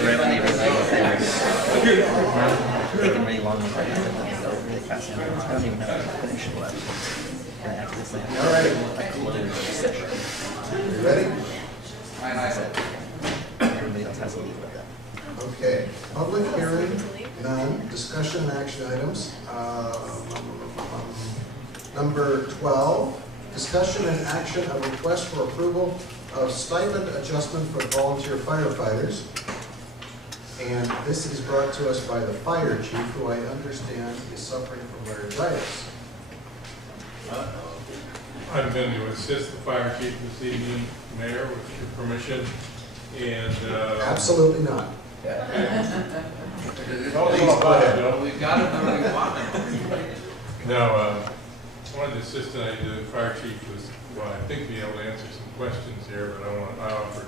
taking really long to go really fast. I don't even know how to finish it left. After this, All right. I close session. You ready? Everybody else has to leave like that. Okay. Public hearing, none. Discussion and action items. Number 12, discussion and action of request for approval of stipend adjustment for volunteer firefighters. And this is brought to us by the fire chief, who I understand is suffering from laryngitis. I'm going to assist the fire chief this evening, Mayor, with your permission, and Absolutely not. Please, go ahead, Joe. We've got it where we want it. No, one of the assistant the fire chief was, well, I think be able to answer some questions here, but I offer to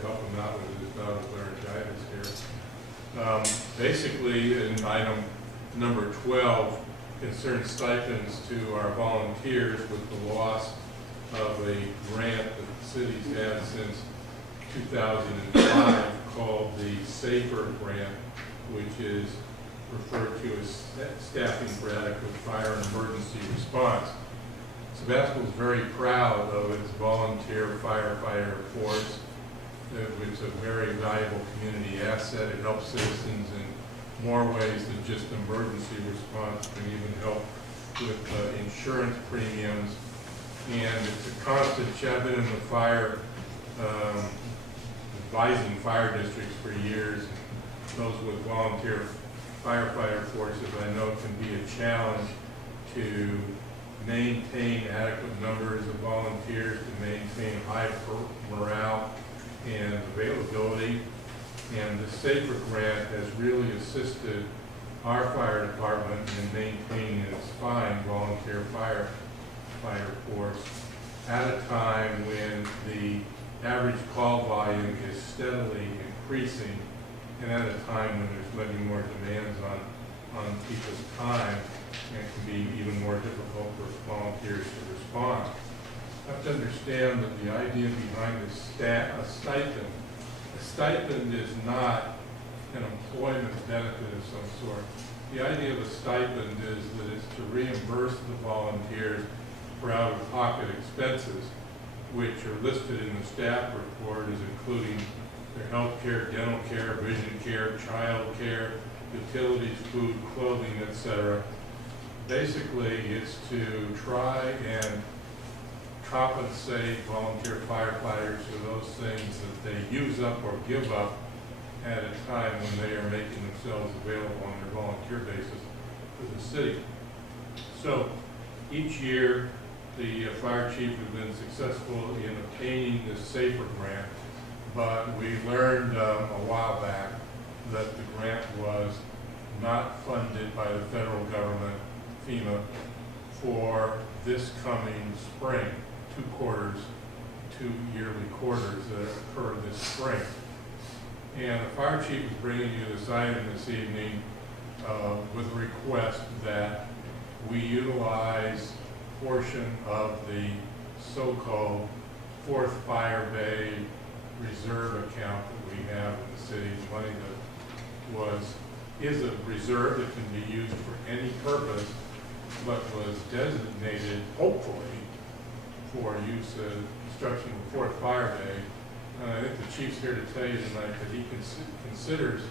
help him out with his bout of laryngitis here. Basically, in item number 12, concerns stipends to our volunteers with the loss of a grant that the city's had since 2005 called the SAFER grant, which is referred to as Staffing for Adequate Fire and Emergency Response. Sebastopol is very proud of its volunteer firefighter force. It's a very valuable community asset. It helps citizens in more ways than just emergency response. It can even help with insurance premiums. And it's a constant challenge. I've been in the fire, advising fire districts for years. Those with volunteer firefighter forces, I know it can be a challenge to maintain adequate numbers of volunteers, to maintain high morale and availability. And the SAFER grant has really assisted our fire department in maintaining its fine volunteer firefighter force at a time when the average call volume is steadily increasing, and at a time when there's many more demands on people's time, and it can be even more difficult for volunteers to respond. You have to understand that the idea behind a stipend is not an employment benefit of some sort. The idea of a stipend is that it's to reimburse the volunteers for out-of-pocket expenses, which are listed in the staff report as including their health care, dental care, vision care, child care, utilities, food, clothing, etc. Basically, it's to try and compensate volunteer firefighters for those things that they use up or give up at a time when they are making themselves available on their volunteer basis for the city. So each year, the fire chief has been successful in obtaining this SAFER grant, but we learned a while back that the grant was not funded by the federal government, FEMA, for this coming spring, two yearly quarters that occur this spring. And the fire chief is bringing you this item this evening with a request that we utilize a portion of the so-called fourth fire bay reserve account that we have in the city, money that is a reserve that can be used for any purpose, but was designated, hopefully, for use in construction of the fourth fire bay. I think the chief's here to tell you tonight that he considers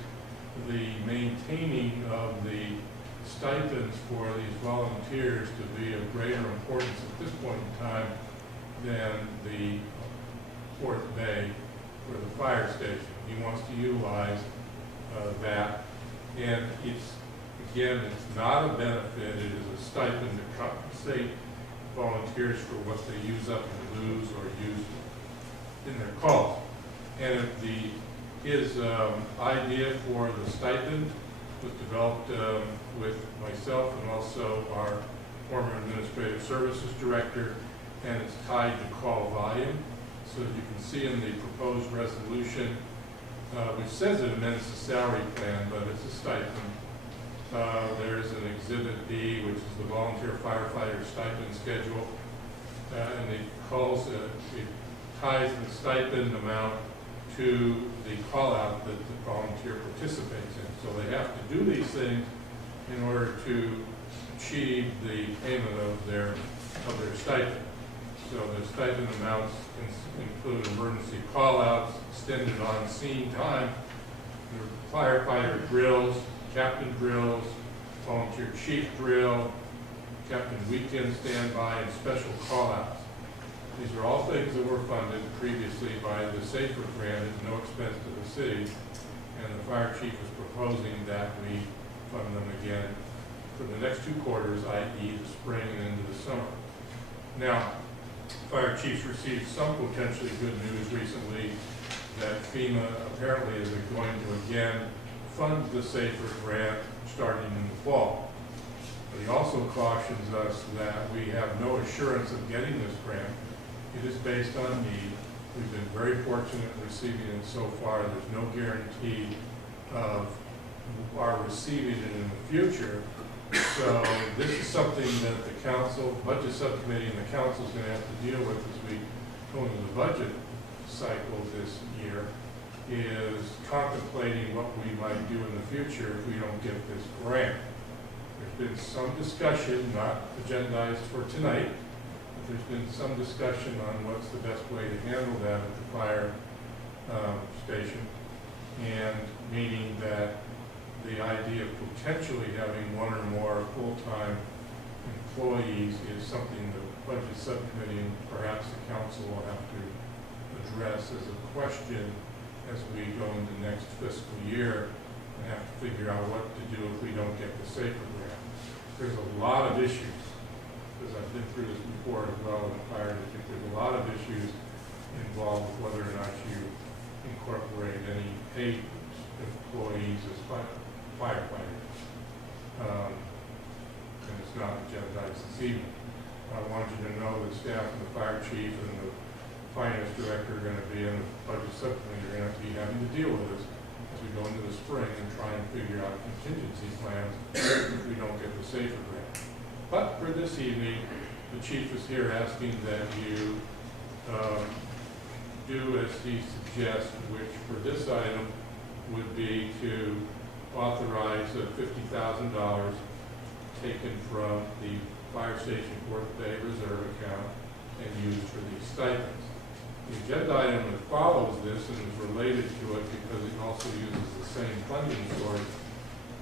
the maintaining of the stipends for these volunteers to be of greater importance at this point in time than the fourth bay for the fire station. He wants to utilize that, and it's not a benefit. It is a stipend to compensate volunteers for what they use up and lose or use in their calls. And his idea for the stipend was developed with myself and also our former administrative services director, and it's tied to call volume. So as you can see in the proposed resolution, which says it amends the salary plan, but it's a stipend. There's an Exhibit B, which is the volunteer firefighter stipend schedule, and it ties the stipend amount to the call-out that the volunteer participates in. So they have to do these things in order to achieve the payment of their stipend. So the stipend amounts include emergency call-outs, extended on-scene time, firefighter drills, captain drills, volunteer chief drill, captain weekend standby, and special call-outs. These are all things that were funded previously by the SAFER grant at no expense to the city, and the fire chief is proposing that we fund them again for the next 2 quarters, i.e. the spring and into the summer. Now, fire chiefs received some potentially good news recently that FEMA apparently is going to again fund the SAFER grant starting in the fall. But he also cautions us that we have no assurance of getting this grant. It is based on need. We've been very fortunate in receiving it so far. There's no guarantee of our receiving it in the future. So this is something that the council, budget subcommittee, and the council is going to have to deal with as we go into the budget cycle this year, is contemplating what we might do in the future if we don't get this grant. There's been some discussion, not agendized for tonight, but there's been some discussion on what's the best way to handle that at the fire station, and meaning that the idea of potentially having 1 or more full-time employees is something the budget subcommittee and perhaps the council will have to address as a question as we go into next fiscal year and have to figure out what to do if we don't get the SAFER grant. There's a lot of issues, because I've been through this before as well in the fire district. There's a lot of issues involved with whether or not you incorporate any paid employees as firefighters. And it's not agendized this evening. I want you to know that staff and the fire chief and the finance director are going to be in the budget subcommittee. You're going to have to be having to deal with this as we go into the spring and try and figure out contingency plans if we don't get the SAFER grant. But for this evening, the chief is here asking that you do as he suggests, which for this item would be to authorize $50,000 taken from the fire station Fourth Bay reserve account and used for these stipends. The agenda item that follows this and is related to it because it also uses the same funding source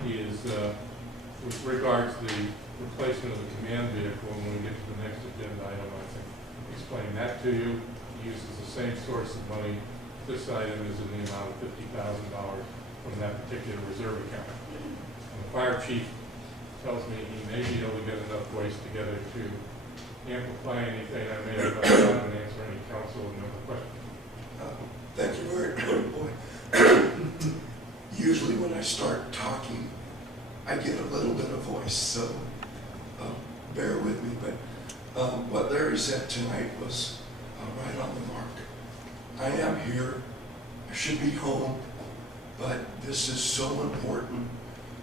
is with regards to the replacement of the command vehicle. And when we get to the next agenda item, I can explain that to you. It uses the same source of money. This item is in the amount of $50,000 from that particular reserve account. And the fire chief tells me he may be able to get enough voice together to amplify anything I may have done and answer any council and other questions. Thank you very much, boy. Usually when I start talking, I get a little bit of voice, so bear with me. But what Larry said tonight was right on the mark. I am here. I should be home, but this is so important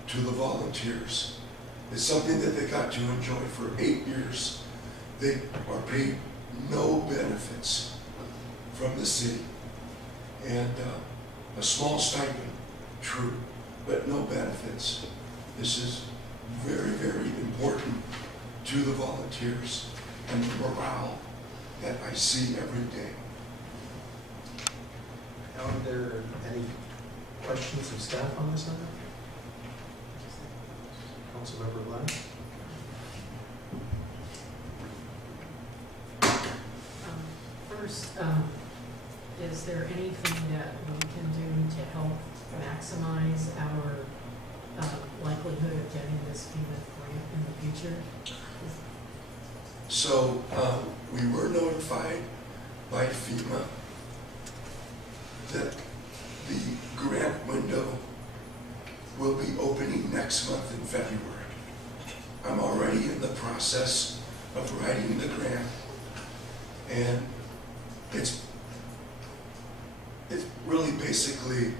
to the volunteers. It's something that they got to enjoy for 8 years. They are paid no benefits from the city. And a small stipend, true, but no benefits. This is very, very important to the volunteers and the morale that I see every day. Are there any questions of staff on this item? Councilmember Glenn? First, is there anything that we can do to help maximize our likelihood of getting this FEMA grant in the future? So we were notified by FEMA that the grant window will be opening next month in February. I'm already in the process of writing the grant, and it's really basically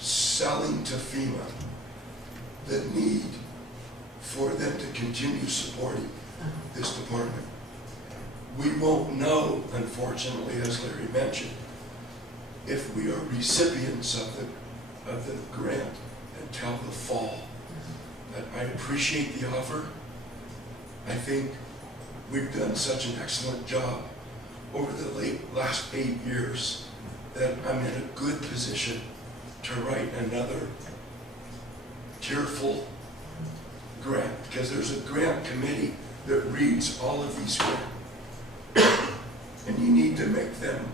selling to FEMA the need for them to continue supporting this department. we won't know, unfortunately, as Larry mentioned, if we are recipients of the grant until the fall. But I appreciate the offer. I think we've done such an excellent job over the last 8 years that I'm in a good position to write another tearful grant, because there's a grant committee that reads all of these grants. And you need to make them,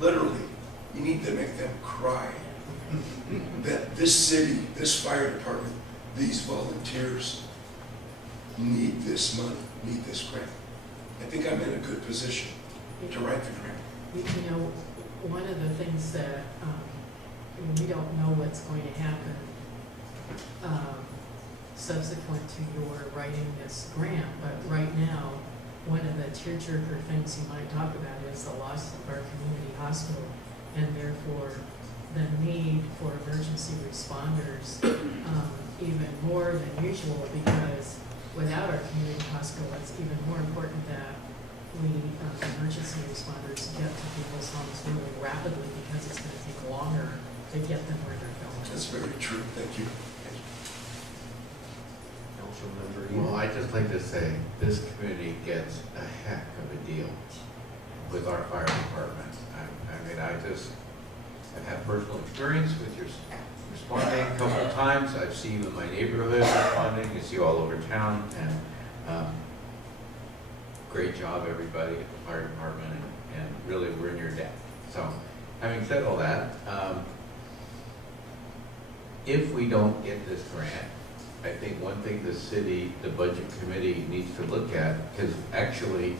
literally, you need to make them cry that this city, this fire department, these volunteers need this money, need this grant. I think I'm in a good position to write the grant. You know, one of the things that, we don't know what's going to happen subsequent to your writing this grant, but right now, one of the tearjerker things you might talk about is the loss of our community hospital, and therefore the need for emergency responders even more than usual, because without our community hospital, it's even more important that we, emergency responders, get to people's homes really rapidly, because it's going to take longer to get them where they're going. That's very true. Thank you. Well, I'd just like to say, this community gets a heck of a deal with our fire department. I mean, I've had personal experience with your responding a couple of times. I've seen you in my neighborhood responding, I see you all over town, and great job, everybody at the fire department, and really, we're in your debt. So, having said all that, if we don't get this grant, I think one thing the city, the budget committee needs to look at, because actually,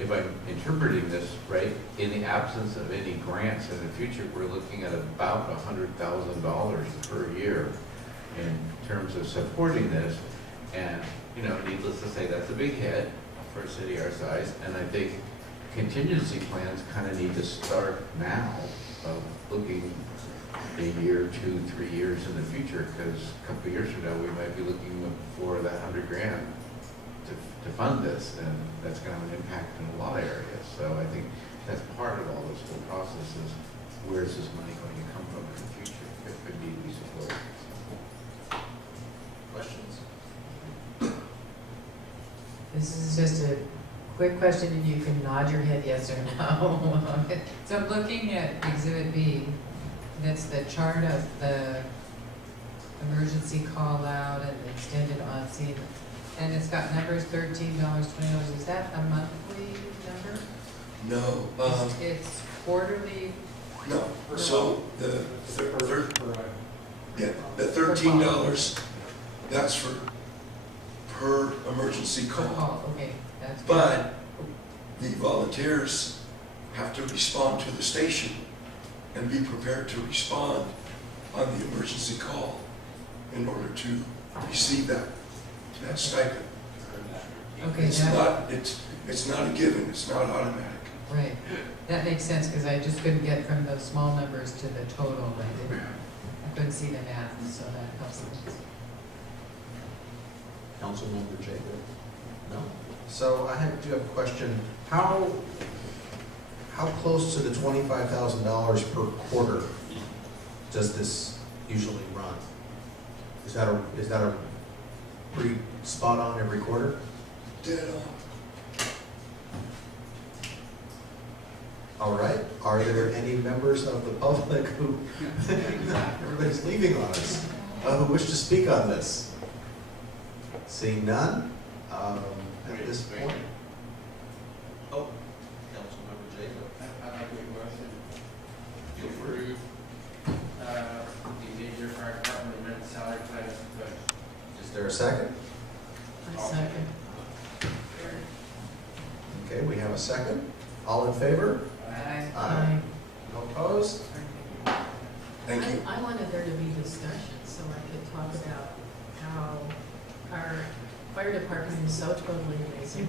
if I'm interpreting this right, in the absence of any grants in the future, we're looking at about $100,000 per year in terms of supporting this. And, you know, needless to say, that's a big hit for a city our size. And I think contingency plans kind of need to start now, of looking a year, 2, 3 years in the future, because a couple of years from now, we might be looking for that $100,000 to fund this, and that's going to have an impact in a lot of areas. So I think that's part of all this whole process is, where's this money going to come from in the future if it need to be supported. Questions? This is just a quick question, and you can nod your head yes or no. So I'm looking at Exhibit B, that's the chart of the emergency call out and the extended on-scene, and it's got numbers, $13, $20. Is that a monthly number? No, It's quarterly? no. So the $13, that's for per emergency Per call. call, okay, that's. But the volunteers have to respond to the station and be prepared to respond on the emergency call in order to receive that stipend. Okay, It's that, not a given, it's not automatic. right, that makes sense, because I just couldn't get from those small numbers to the total, I couldn't see the math, so that helps. Councilmember Jacob? No? So I do have a question. How close to the $25,000 per quarter does this usually run? Is that a pretty spot on every quarter? Dead on. All right. Are there any members of the public who, everybody's leaving on us, who wish to speak on this? Seeing none, at this point. Oh, Councilmember Jacob. I'd like to make a motion to Feel free. approve the major fire department amendment salary plan as proposed. Is there a second? I second. Okay, we have a second. All in favor? Aye. No opposed? Thank you. I wanted there to be discussion, so I could talk about how our fire department is so totally amazing,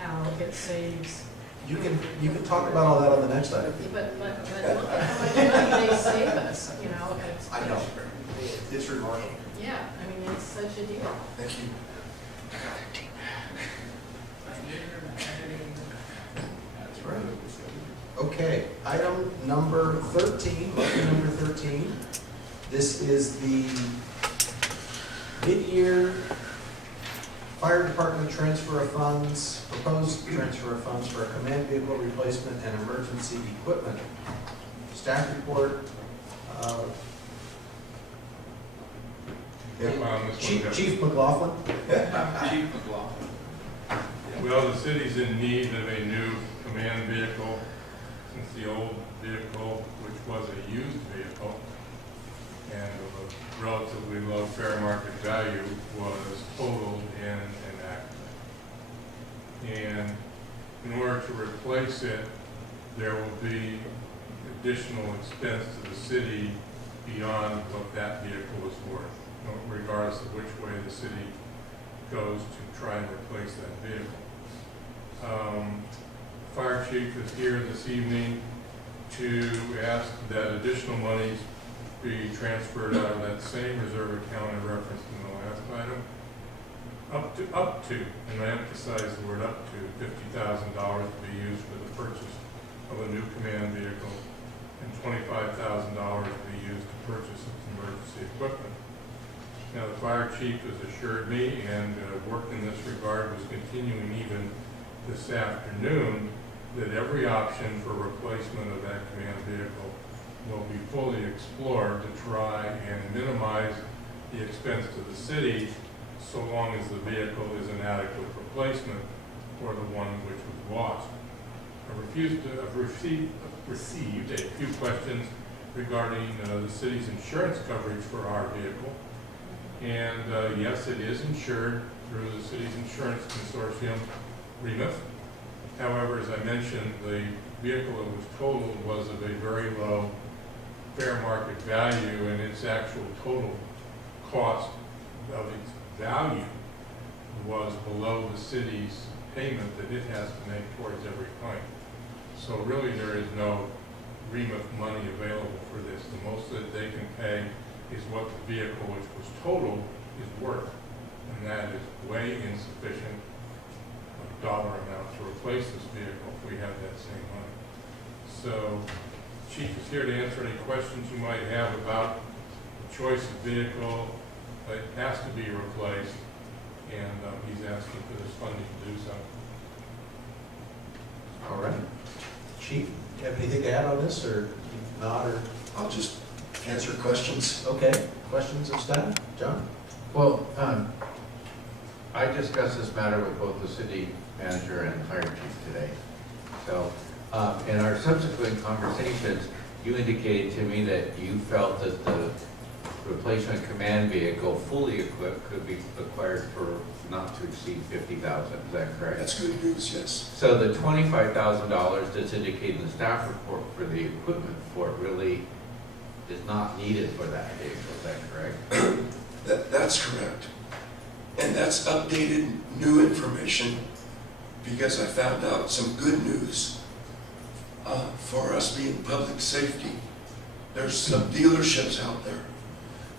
how it saves, You can talk about all that on the next item. but look at how much money they save us, you know, it's. I know. It's remarkable. Yeah, I mean, it's such a deal. Thank you. Okay, item number 13, lucky number 13. This is the mid-year fire department transfer of funds, proposed transfer of funds for a command vehicle replacement and emergency equipment. Staff report. Yeah, on this one, Chief McLaughlin. Chief McLaughlin. Well, the city's in need of a new command vehicle since the old vehicle, which was a used vehicle and of a relatively low fair market value, was totaled in an accident. And in order to replace it, there will be additional expense to the city beyond what that vehicle is worth, regardless of which way the city goes to try and replace that vehicle. Fire chief is here this evening to ask that additional monies be transferred out of that same reserve account I referenced in the last item, up to, and I emphasize the word up to, $50,000 to be used for the purchase of a new command vehicle and $25,000 to be used to purchase some emergency equipment. Now, the fire chief has assured me, and work in this regard was continuing even this afternoon, that every option for replacement of that command vehicle will be fully explored to try and minimize the expense to the city, so long as the vehicle is an adequate replacement for the one which was lost. I've received a few questions regarding the city's insurance coverage for our vehicle. And yes, it is insured through the city's insurance consortium, REMIF. However, as I mentioned, the vehicle that was totaled was of a very low fair market value, and its actual total cost of its value was below the city's payment that it has to make towards every claim. So really there is no REMIF money available for this. The most that they can pay is what the vehicle which was totaled is worth, and that is way insufficient dollar amount to replace this vehicle if we have that same money. So Chief is here to answer any questions you might have about the choice of vehicle. It has to be replaced, and he's asking for this funding to do so. All right. Chief, do you have anything to add on this, or not, or? I'll just answer questions. Okay, questions of staff? John? Well, I discussed this matter with both the city manager and fire chief today. So, in our subsequent conversations, you indicated to me that you felt that the replacement command vehicle, fully equipped, could be acquired for not to exceed $50,000. Is that correct? That's good news, yes. So the $25,000 that's indicated in the staff report for the equipment for it really is not needed for that vehicle. Is that correct? That's correct. And that's updated new information because I found out some good news for us being public safety. There's some dealerships out there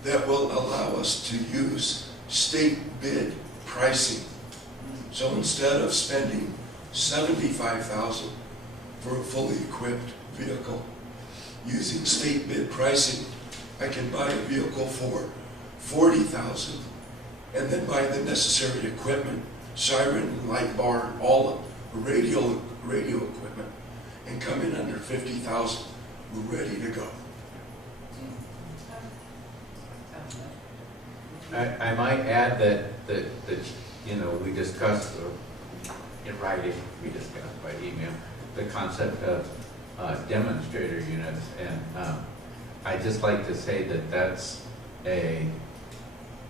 that will allow us to use state bid pricing. So instead of spending $75,000 for a fully equipped vehicle, using state bid pricing, I can buy a vehicle for $40,000 and then buy the necessary equipment, siren, light bar, all of radio equipment, and come in under $50,000. We're ready to go. I might add that you know, we discussed in writing, we discussed by email, the concept of demonstrator units, and I'd just like to say that that's a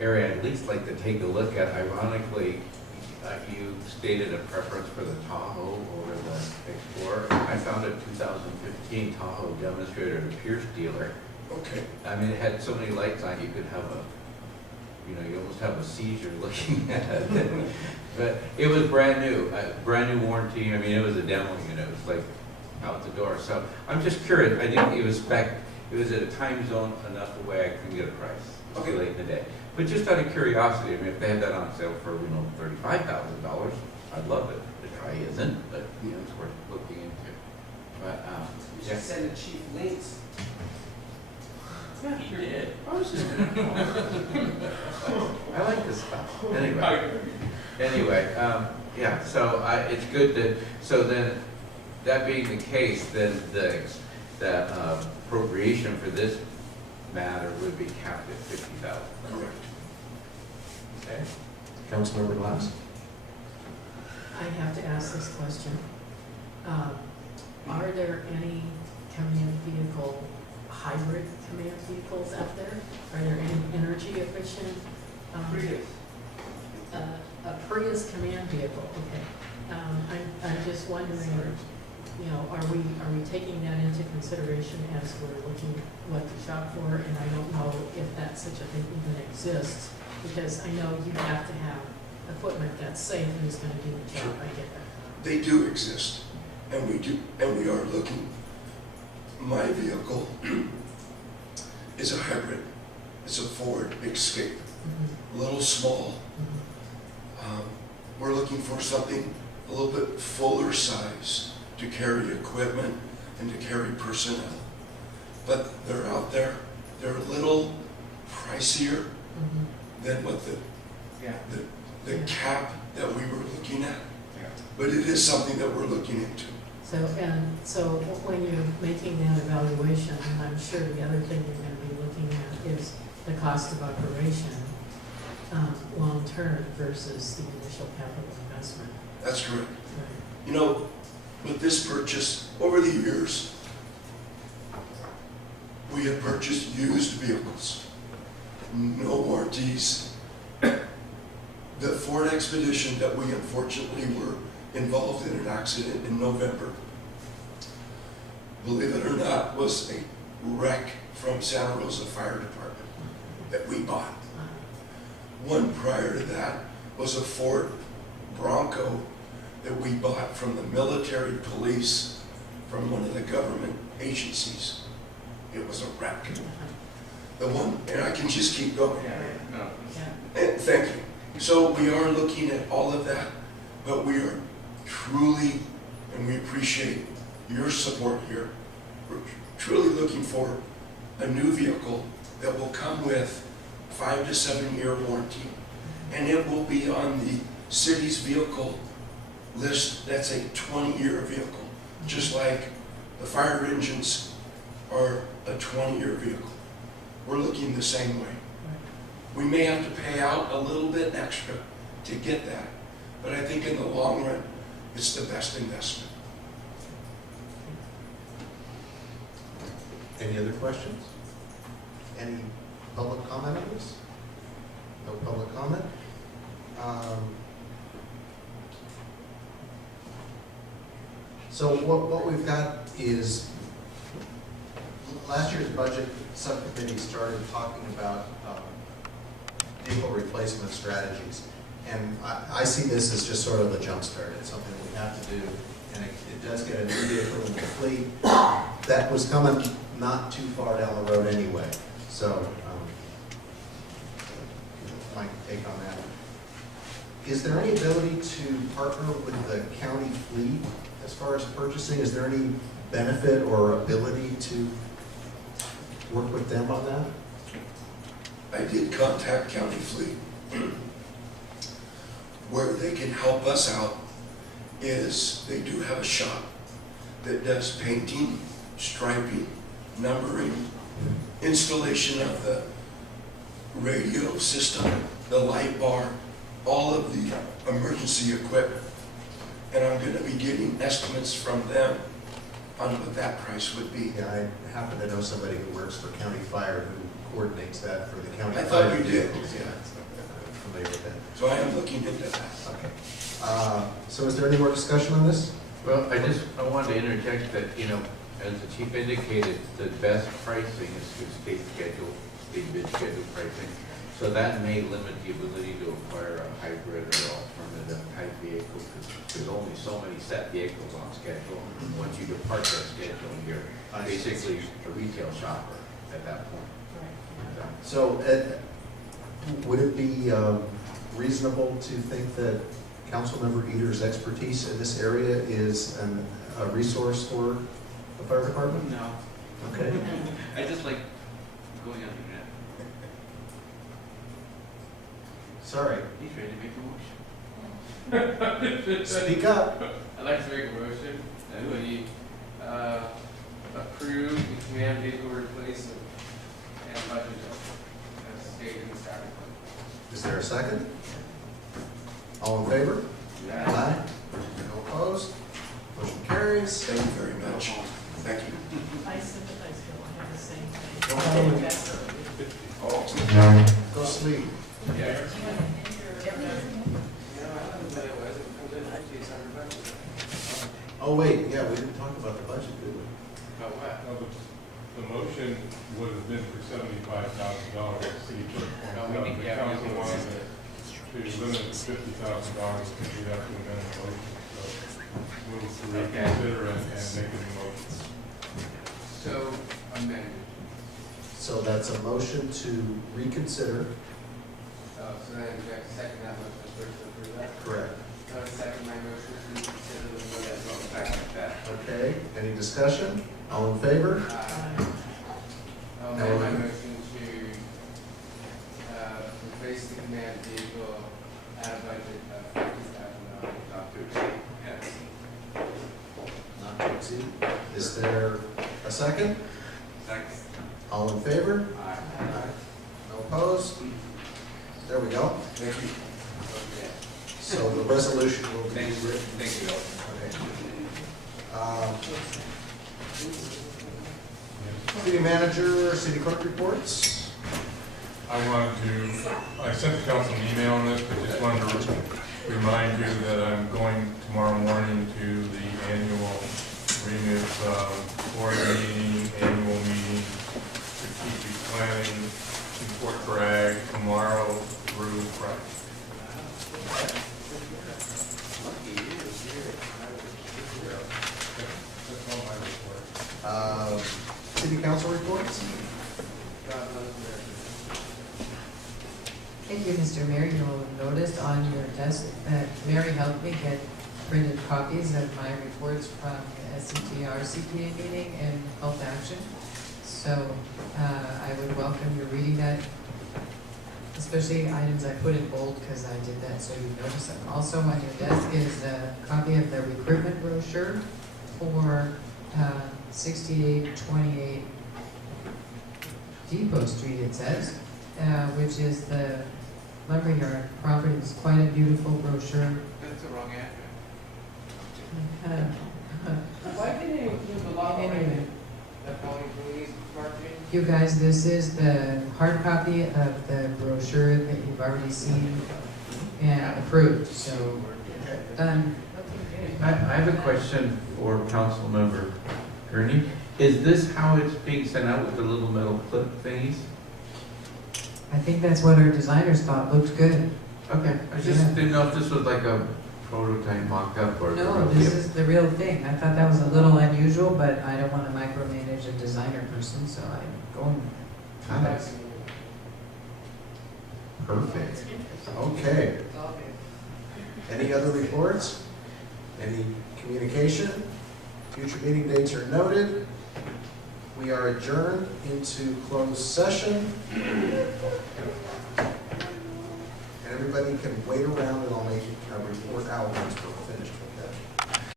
area I'd at least like to take a look at. Ironically, you stated a preference for the Tahoe over the Explorer. I found a 2015 Tahoe demonstrator at a Pierce dealer. Okay. I mean, it had so many lights on, you could have you almost have a seizure looking at it. But it was brand new warranty. I mean, it was a demo unit. It was like out the door. So I'm just curious. I think it was at a time zone enough away I couldn't get a price. Okay. Late in the day. But just out of curiosity, I mean, if they had that on sale for $35,000, I'd love it. The try isn't, but it's worth looking into. But Yeah. should send the chief links. Yeah, He did. I like this stuff. Anyway, yeah, so it's good that, so then, that being the case, then the appropriation for this matter would be capped at 50,000. Correct. Okay? Councilmember Glass? I have to ask this question. Are there any command vehicle, hybrid command vehicles out there? Are there any energy efficient? Prius. A Prius command vehicle, okay. I'm just wondering, you know, are we taking that into consideration as we're looking what to shop for? And I don't know if that such a thing even exists, because I know you have to have equipment that's safe and is gonna do the job, I get that. They do exist, and we are looking. My vehicle is a hybrid. It's a Ford Escape, Mhm, a little small. mhm. We're looking for something a little bit fuller size to carry equipment and to carry personnel. But they're out there. They're a little pricier Mhm. than what Yeah. the Yeah. cap that we were looking at. Yeah. But it is something that we're looking into. So when you're making that evaluation, and I'm sure the other thing you're gonna be looking at is the cost of operation, long-term versus the initial capital investment. That's correct. Right. You know, with this purchase, over the years, we have purchased used vehicles, no warranties. The Ford Expedition that we unfortunately were involved in an accident in November, believe it or not, was a wreck from Santa Rosa Fire Department that we bought. One prior to that was a Ford Bronco that we bought from the military police from one of the government agencies. It was a wreck. The one, and I can just keep going. Yeah, no. Yeah. And thank you. So we are looking at all of that, but we are truly, and we appreciate your support here. We're truly looking for a new vehicle that will come with 5 to 7 year warranty, and it will be on the city's vehicle list. That's a 20-year vehicle, just like the fire engines are a 20-year vehicle. We're looking the same way. We may have to pay out a little bit extra to get that, but I think in the long run, it's the best investment. Any other questions? Any public comment on this? No public comment? So what we've got is, last year's budget subcommittee started talking about vehicle replacement strategies. And I see this as just sort of a jump start. It's something we have to do, and it does get a new vehicle in the fleet that was coming not too far down the road anyway. So, my take on that. Is there any ability to partner with the county fleet as far as purchasing? Is there any benefit or ability to work with them on that? I did contact County Fleet. Where they can help us out is they do have a shop that does painting, striping, numbering, installation of the radio system, the light bar, all of the emergency equipment. And I'm going to be getting estimates from them on what that price would be. Yeah, I happen to know somebody who works for county fire who coordinates that for the county I fire. thought you did. vehicles. Yeah, I'm familiar with that. So I am looking into that. Okay. So is there any more discussion on this? Well, I wanted to interject that, you know, as the chief indicated, the best pricing is through state schedule, state bid schedule pricing. So that may limit the ability to acquire a hybrid or alternative type vehicle, because there's only so many set vehicles on schedule. Once you depart that schedule, you're basically a retail shopper at that point. So, would it be reasonable to think that Councilmember Eater's expertise in this area is a resource for The fire department? No. Okay. I just like going on the internet. Sorry. He's ready to make a motion. Speak up. I'd like to make a motion that we approve the command vehicle replacement and budget adjustment as stated in the staff report. Is there a second? All in favor? Aye. No opposed? Motion carries. Thank you very much. Thank you. I sympathize, Bill, I have the same thing. Go home. That's- Oh, Go sleep. Yeah. But it was, it was actually under budget. Oh, wait, yeah, we didn't talk about the budget, did we? About what? Well, the motion would have been for $75,000, city clerk No, points we out. need- The yeah, we council need to wanted see to limit it to $50,000, because we'd have to amend the motion. So move to Okay. reconsider and make a new motion. So amended. So that's a motion to reconsider. So then you have to second that motion, first to approve that. Correct. So I second my motion to reconsider the vote as well. Second that. Okay, any discussion? All in favor? I'll amend my motion to replace the command vehicle at a budget of $50,000, not to exceed. Yes. Not to exceed. Is there a second? Second. All in favor? Aye. No opposed? There we go. thank you. Okay. So the resolution will be Thank you. written. Thank you. Okay. City manager, city clerk reports. I sent the council an email on this, but just wanted to remind you that I'm going tomorrow morning to the annual Remus board meeting, annual meeting, strategic planning in Fort Bragg tomorrow through Friday. That's all my report. City council reports. God bless America. Thank you, Mr. Mayor. You'll notice on your desk that Mary helped me get printed copies of my reports from the SCTR CPA meeting and Health Action. So I would welcome your reading that, especially items I put in bold because I did that so you notice them. Also on your desk is a copy of the recruitment brochure for 6828 Depot Street, it says, which is the lumberyard property. It's quite a beautiful brochure. That's the wrong address. Uh, Why didn't you give the law Anyway. that Pauline Police marketing? You guys, this is the hard copy of the brochure that you've already seen and approved, so done. I have a question for council member Gurney. Is this how it's being sent out with the little metal clip thingies? I think that's what our designers thought looked good. Okay, I just Yeah. didn't know if this was like a prototype mock-up or. No, this is the real thing. I thought that was a little unusual, but I don't want to micromanage a designer person, so I'm going. Nice. Perfect. Okay. Any other reports? Any communication? Future meeting dates are noted. We are adjourned into closed session. And everybody can wait around and I'll make a report out once we're finished with